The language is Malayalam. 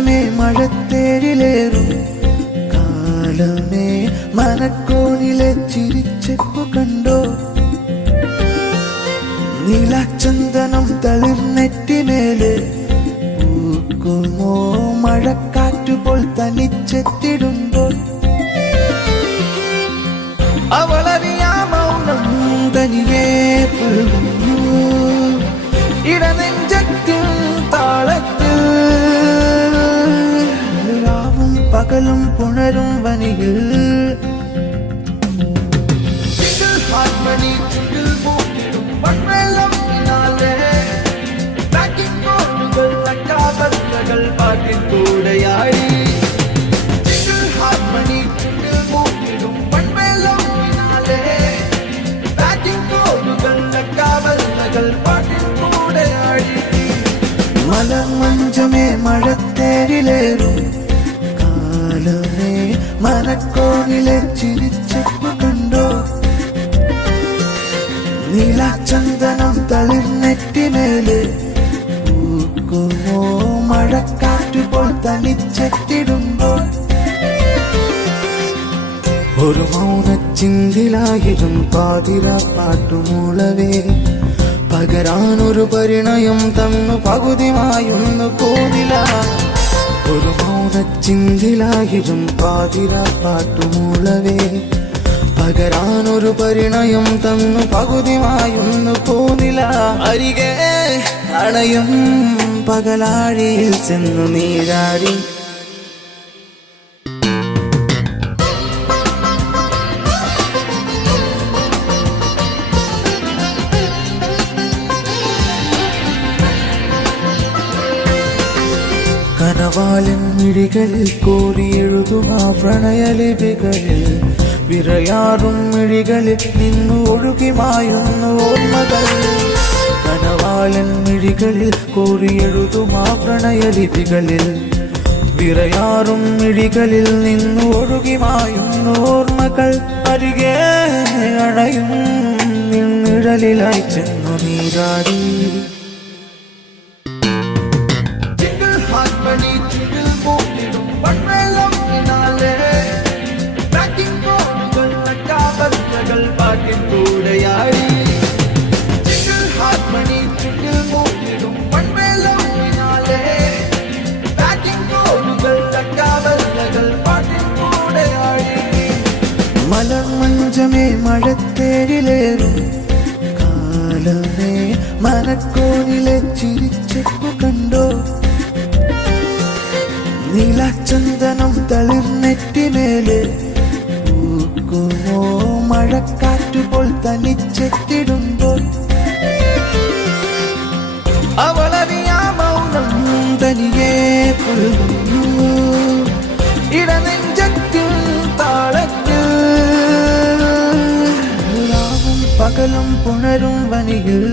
മലർമഞ്ചമേ മഴത്തേരിലേറും കാലമേ മനക്കോണിലെ ചിരിച്ചെപ്പു കണ്ടോ നീലച്ചന്ദനം തളിർനെറ്റിമേലെ പൂക്കുമോ മഴക്കാറ്റുപോൽ തനിച്ചെത്തിടുമ്പോൾ അവളറിയാ മൗനം തനിയെ പുൽകുന്നു ഇടനെഞ്ചത്തിൻ താളത്തിൽ രാവും പകലും പുണരും വനിയിൽ പാട്ടിൻ കൂടെയായി ഹാർമണി മൂക്കിടും പൺവെള്ളം പാട്ടിൻ കൂടെയായി മലർമഞ്ചമേ മഴത്തേരിലേറും കാലമേ മനക്കോണിലെ ചിരിച്ചെപ്പു കണ്ടോ നീലച്ചന്ദനം തളിർനെറ്റിമേലെ പൂക്കുമോ മഴക്കാറ്റുപോൽ തനിച്ചെത്തിടുമ്പോൾ ഒരു മൗനച്ചിന്തിലായിരം പാതിര പാട്ടുമൂളവേ പകരാനൊരു പരിണയം തന്നു പകുതിമായൊന്നു പോതില ഒരു മൗനച്ചിന്തിലായിരം പാതിര പാട്ടുമൂളവേ പകരാനൊരു പരിണയം തന്നു പകുതിമായൊന്നു പോതില അരികെ അണയും പകലാഴിയിൽ ചെന്നു നീരാടി കനവാലൻ മിഴികളിൽ കോരിയെഴുതുമാ പ്രണയലിപികളിൽ വിറയാറും മിഴികളിൽ നിന്നു ഒഴുകിമായുന്നു ഓർമ്മകൾ കനവാലൻ മിഴികളിൽ കോരിയെഴുതുമാ പ്രണയലിപികളിൽ വിറയാറും മിഴികളിൽ നിന്നു ഒഴുകിമായുന്നു ഓർമ്മകൾ അരികെ അണയും നിന്നിഴലിലായി ചെന്നു നീരാടി പാട്ടിൻ കൂടെയായി ഹാർമണി ചുണ്ടിൽ മൂക്കിടും പൺവെള്ളം പാട്ടിൻ കൂടെയായി മലർമഞ്ചമേ മഴത്തേരിലേറും കാലമേ മനക്കോണിലെ ചിരിച്ചെപ്പു കണ്ടോ നീലച്ചന്ദനം തളിർനെറ്റിമേലെ പൂക്കുമോ മഴക്കാറ്റുപോൽ തനിച്ചെത്തിടുമ്പോൾ അവളറിയാ മൗനം തനിയെ പുൽകുന്നു ഇടനെഞ്ചത്തിൻ താളത്തിൽ രാവും പകലും പുണരും വനിയിൽ